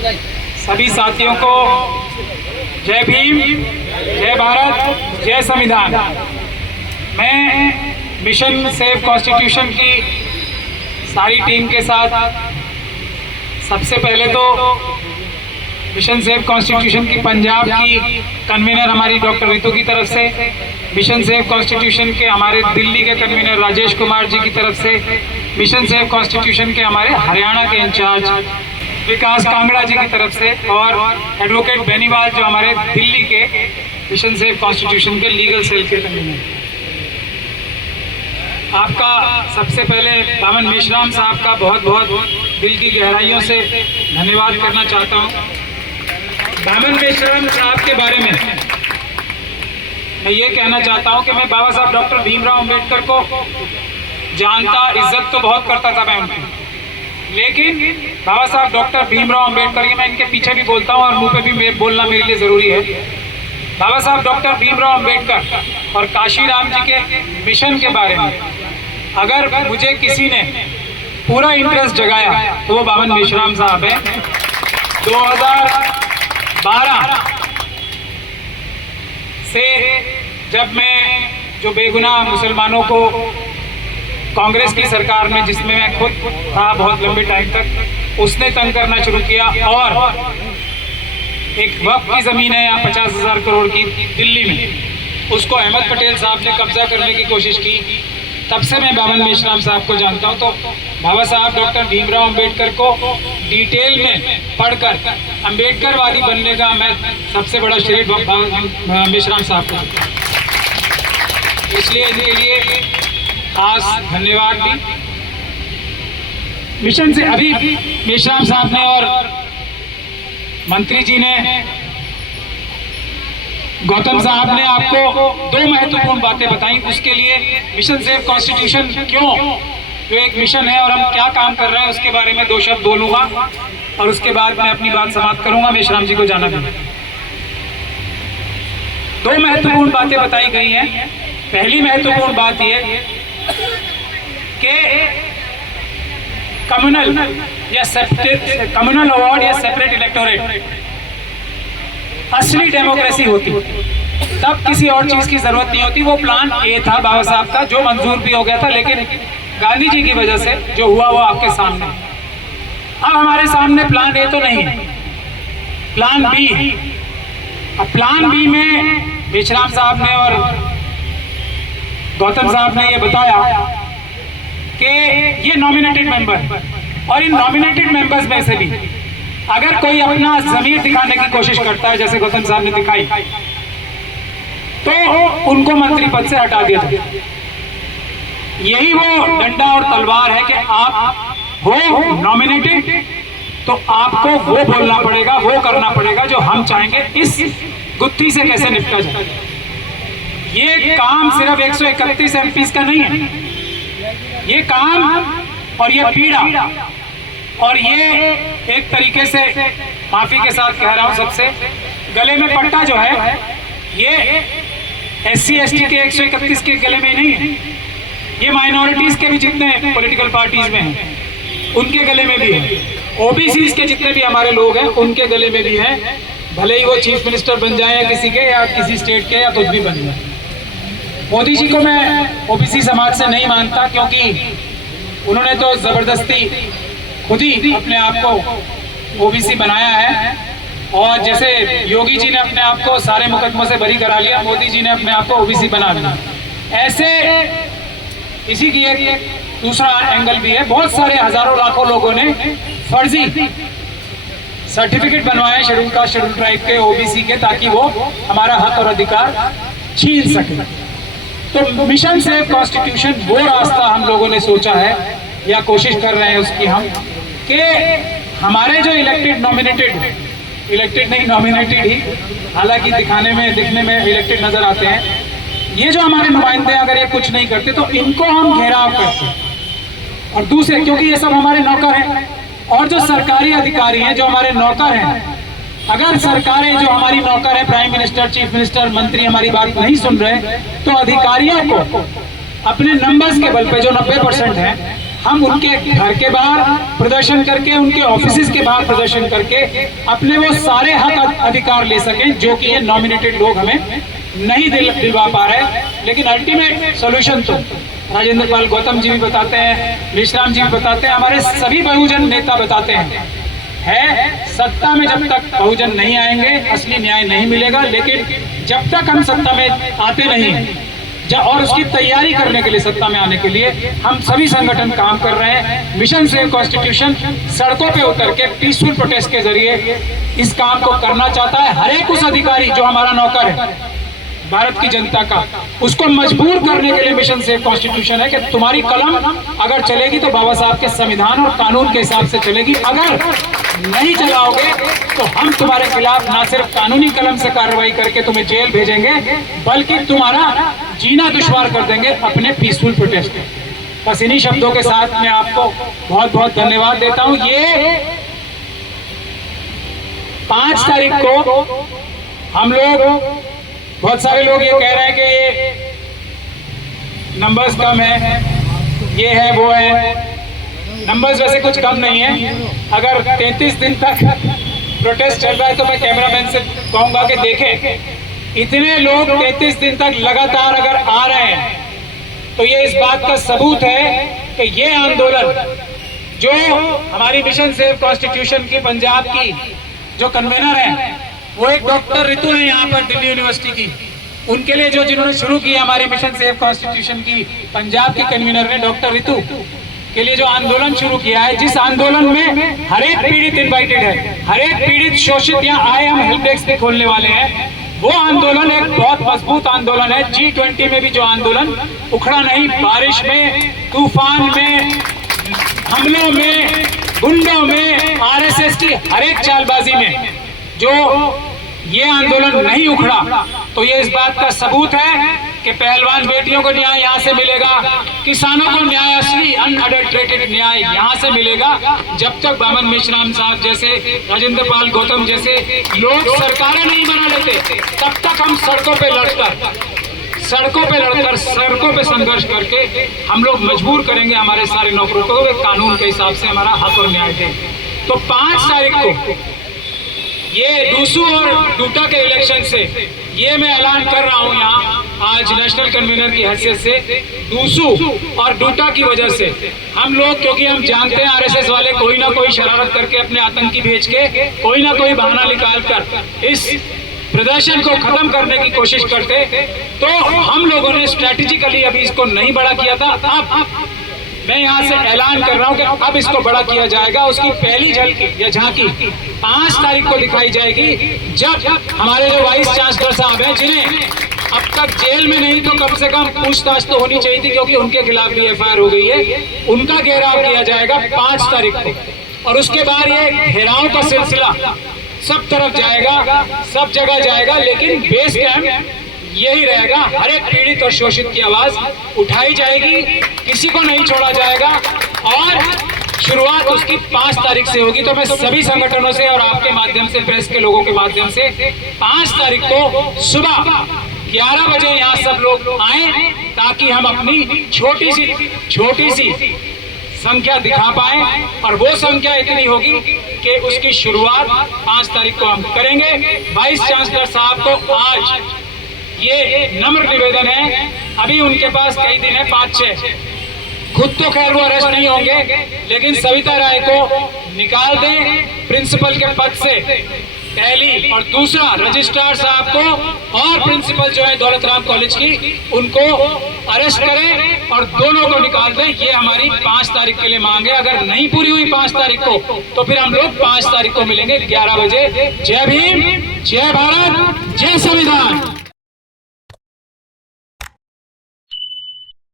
सभी साथियों को जय भीम, जय भारत, जय संविधान। मैं मिशन सेव कॉन्स्टिट्यूशन की सारी टीम के साथ सबसे पहले तो मिशन सेव कॉन्स्टिट्यूशन की पंजाब की कन्वीनर हमारी डॉक्टर रितु की तरफ से, मिशन सेव कॉन्स्टिट्यूशन के हमारे दिल्ली के कन्वीनर राजेश कुमार जी की तरफ से, मिशन सेव कॉन्स्टिट्यूशन के हमारे हरियाणा के इंचार्ज विकास कांगड़ा जी की तरफ से और एडवोकेट बेनीवाल जो हमारे दिल्ली के मिशन सेव कॉन्स्टिट्यूशन के लीगल सेल के कन्वीनर। आपका सबसे पहले बामन मेश्राम साहब का बहुत बहुत दिल की गहराइयों से धन्यवाद करना चाहता हूँ। बामन मेश्राम साहब के बारे में मैं ये कहना चाहता हूँ कि मैं बाबा साहब डॉक्टर भीमराव अंबेडकर को जानता, इज्जत तो बहुत करता था मैं उनकी, लेकिन बाबा साहब डॉक्टर भीमराव अंबेडकर की मैं इनके पीछे भी बोलता हूँ और मुंह पे भी बोलना मेरे लिए ज़रूरी है। बाबा साहब डॉक्टर भीमराव अंबेडकर और काशीराम जी के मिशन के बारे में अगर मुझे किसी ने पूरा इंटरेस्ट जगाया तो वो बामन मेश्राम साहब हैं। 2012 से जब मैं जो बेगुनाह मुसलमानों को कांग्रेस की सरकार में, जिसमें मैं खुद था बहुत लंबे टाइम तक, उसने तंग करना शुरू किया और एक वक्फ की ज़मीन है यहाँ 50,000 करोड़ की दिल्ली में, उसको अहमद पटेल साहब ने कब्जा करने की कोशिश की। तब से मैं बामन मेश्राम साहब को जानता हूँ। तो बाबा साहब डॉक्टर भीमराव अंबेडकर को डिटेल में पढ़कर अंबेडकरवादी बनने का मैं सबसे बड़ा श्रेय मेश्राम साहब को, इसलिए इनके लिए खास धन्यवाद भी। मिशन से अभी मेश्राम साहब ने और मंत्री जी ने, गौतम साहब ने आपको दो महत्वपूर्ण बातें बताई। उसके लिए मिशन सेव कॉन्स्टिट्यूशन क्यों, जो एक मिशन है और हम क्या काम कर रहे हैं, उसके बारे में दो शब्द बोलूंगा और उसके बाद मैं अपनी बात समाप्त करूंगा। मेश्राम जी को जाना भी, दो महत्वपूर्ण बातें बताई गई हैं। पहली महत्वपूर्ण बात यह कि कम्युनल अवार्ड या सेपरेट इलेक्टोरेट असली डेमोक्रेसी होती, तब किसी और चीज की जरूरत नहीं होती। वो प्लान ए था बाबा साहब का, जो मंजूर भी हो गया था, लेकिन गांधी जी की वजह से जो हुआ वो आपके सामने। अब हमारे सामने प्लान ए तो नहीं है, प्लान बी है। अब प्लान बी में मेश्राम साहब ने और गौतम साहब ने ये बताया कि ये नॉमिनेटेड मेंबर, और इन नॉमिनेटेड मेंबर्स में से भी अगर कोई अपना ज़मीर दिखाने की कोशिश करता है, जैसे गौतम साहब ने दिखाई, तो उनको मंत्री पद से हटा दिया जाए। यही वो डंडा और तलवार है कि आप हो नॉमिनेटेड तो आपको वो बोलना पड़ेगा, वो करना पड़ेगा जो हम चाहेंगे। इस गुत्थी से कैसे निपटा जाए, ये काम सिर्फ 131 एमपीज़ का नहीं है, ये काम और ये पीड़ा और ये एक तरीके से, माफी के साथ कह रहा हूं सबसे, गले में पट्टा जो है ये SC ST के 131 के गले में नहीं है, ये माइनॉरिटीज के भी जितने पॉलिटिकल पार्टीज में हैं उनके गले में भी है, OBCs के जितने भी हमारे लोग हैं उनके गले में भी है, भले ही वो चीफ मिनिस्टर बन जाए किसी के या किसी स्टेट के या कुछ भी बन जाए। मोदी जी को मैं OBC समाज से नहीं मानता, क्योंकि उन्होंने तो जबरदस्ती खुद ही अपने आप को OBC बनाया है, और जैसे योगी जी ने अपने आप को सारे मुकदमों से बरी करा लिया, मोदी जी ने अपने आप को OBC बना लिया। ऐसे इसी की एक दूसरा एंगल भी है, बहुत सारे हजारों लाखों लोगों ने फर्जी सर्टिफिकेट बनवाए शेड्यूल कास्ट शेड्यूल ट्राइब के OBC के, ताकि वो हमारा हक और अधिकार छीन सके। तो मिशन सेव कॉन्स्टिट्यूशन वो रास्ता हम लोगों ने सोचा है या कोशिश कर रहे हैं उसकी हम, कि हमारे जो इलेक्टेड नहीं नॉमिनेटेड ही, हालांकि दिखने में इलेक्टेड नजर आते हैं, ये जो हमारे नुमाइंदे अगर ये कुछ नहीं करते तो इनको हम घेराव करते हैं। और दूसरे, क्योंकि ये सब हमारे नौकर हैं, और जो सरकारी अधिकारी हैं जो हमारे नौकर हैं, अगर सरकारें जो हमारी नौकर है, प्राइम मिनिस्टर, चीफ मिनिस्टर, मंत्री हमारी बात नहीं सुन रहे, तो अधिकारियों को अपने नंबर्स के बल पे जो 90% हैं हम उनके घर के बाहर प्रदर्शन करके, उनके ऑफिसेज के बाहर प्रदर्शन करके अपने वो सारे हक अधिकार ले सकें जो कि ये नॉमिनेटेड लोग हमें नहीं दिलवा पा रहे। लेकिन अल्टीमेट सॉल्यूशन तो राजेंद्र पाल गौतम जी भी बताते हैं, मेश्राम जी भी बताते हैं, हमारे सभी बहुजन नेता बताते हैं, सत्ता में जब तक बहुजन नहीं आएंगे असली न्याय नहीं मिलेगा। लेकिन जब तक हम सत्ता में आते नहीं और उसकी तैयारी करने के लिए, सत्ता में आने के लिए हम सभी संगठन काम कर रहे हैं। मिशन सेव कॉन्स्टिट्यूशन सड़कों पे उतर के पीसफुल प्रोटेस्ट के जरिए इस काम को करना चाहता है। हर एक उस अधिकारी जो हमारा नौकर है भारत की जनता का, उसको मजबूर करने के लिए मिशन सेव कॉन्स्टिट्यूशन है कि तुम्हारी कलम अगर चलेगी तो बाबा साहब के संविधान और कानून के हिसाब से चलेगी, अगर नहीं चलाओगे तो हम तुम्हारे खिलाफ ना सिर्फ कानूनी कलम से कार्रवाई करके तुम्हें जेल भेजेंगे बल्कि तुम्हारा जीना दुश्वार कर देंगे अपने पीसफुल प्रोटेस्ट में। बस इन्हीं शब्दों के साथ मैं आपको बहुत बहुत धन्यवाद देता हूं। ये 5 तारीख को हम लोग, बहुत सारे लोग ये कह रहे हैं कि ये नंबर्स कम है, ये है वो है। नंबर्स वैसे कुछ कम नहीं है। अगर 33 दिन तक प्रोटेस्ट चल रहा है तो मैं कैमरामैन से कहूंगा कि देखें इतने लोग 33 दिन तक लगातार अगर आ रहे हैं तो ये इस बात का सबूत है कि ये आंदोलन जो हमारी मिशन सेव कॉन्स्टिट्यूशन की पंजाब की जो कन्वीनर है वो एक डॉक्टर रितु है यहाँ पर दिल्ली यूनिवर्सिटी की, उनके लिए जो जिन्होंने शुरू किया हमारी मिशन सेव कॉन्स्टिट्यूशन की पंजाब की कन्वीनर ने डॉक्टर रितु के लिए जो आंदोलन शुरू किया है, जिस आंदोलन में हर एक पीड़ित इनवाइटेड है, हर एक पीड़ित शोषित यहाँ आए, हम हेल्प डेस्क भी खोलने वाले हैं। वो आंदोलन एक बहुत मजबूत आंदोलन है। G20 में भी जो आंदोलन उखड़ा नहीं, बारिश में, तूफान में, हमलों में, गुंडों में, RSS की हर एक चालबाजी में जो ये आंदोलन नहीं उखड़ा, तो ये इस बात का सबूत है कि पहलवान बेटियों को न्याय यहाँ से मिलेगा, किसानों को न्याय, असली अनअडल्ट्रेटेड न्याय यहाँ से मिलेगा। जब तक बामन मेश्राम साहब जैसे, राजेंद्र पाल गौतम जैसे लोग सरकारें नहीं बना लेते, तब तक हम सड़कों पे लड़कर सड़कों पे संघर्ष करके हम लोग मजबूर करेंगे हमारे सारे नौकरों को कानून के हिसाब से हमारा हक और न्याय दें। तो 5 तारीख को ये डूसू और डूटा के इलेक्शन से ये मैं ऐलान कर रहा हूं यहाँ आज नेशनल कन्वीनर की हैसियत से, डूसू और डूटा की वजह से हम लोग, क्योंकि हम जानते हैं RSS वाले कोई ना कोई शरारत करके अपने आतंकी भेज के कोई ना कोई बहाना निकाल कर इस प्रदर्शन को खत्म करने की कोशिश करते, तो हम लोगों ने स्ट्रेटेजिकली अभी इसको नहीं बड़ा किया था। अब मैं यहाँ से ऐलान कर रहा हूँ कि अब इसको बड़ा किया जाएगा। उसकी पहली झलकी या झांकी 5 तारीख को दिखाई जाएगी, जब हमारे जो वाइस चांसलर साहब हैं, जिन्हें अब तक जेल में नहीं तो कम से कम पूछताछ तो होनी चाहिए थी क्योंकि उनके खिलाफ भी FIR हो गई है, उनका घेराव किया जाएगा 5 तारीख को। और उसके बाद ये घेराव का सिलसिला सब तरफ जाएगा, सब जगह जाएगा, लेकिन बेस कैंप यही रहेगा। हर एक पीड़ित और शोषित की आवाज उठाई जाएगी, किसी को नहीं छोड़ा जाएगा और शुरुआत उसकी 5 तारीख से होगी। तो मैं सभी संगठनों से और आपके माध्यम से, प्रेस के लोगों के माध्यम से 5 तारीख को सुबह 11 बजे यहाँ सब लोग आए ताकि हम अपनी छोटी सी संख्या दिखा पाए, और वो संख्या इतनी होगी कि उसकी शुरुआत 5 तारीख को हम करेंगे। वाइस चांसलर साहब को आज ये नम्र निवेदन है, अभी उनके पास कई दिन है, 5-6, खुद तो खैर वो अरेस्ट नहीं होंगे, लेकिन सविता राय को निकाल दें प्रिंसिपल के पद से, पहली, और दूसरा रजिस्ट्रार साहब को और प्रिंसिपल जो है दौलत राम कॉलेज की, उनको अरेस्ट करें और दोनों को निकाल दें। ये हमारी 5 तारीख के लिए मांग है। अगर नहीं पूरी हुई 5 तारीख को तो फिर हम लोग 5 तारीख को मिलेंगे 11 बजे। जय भीम, जय भारत, जय संविधान।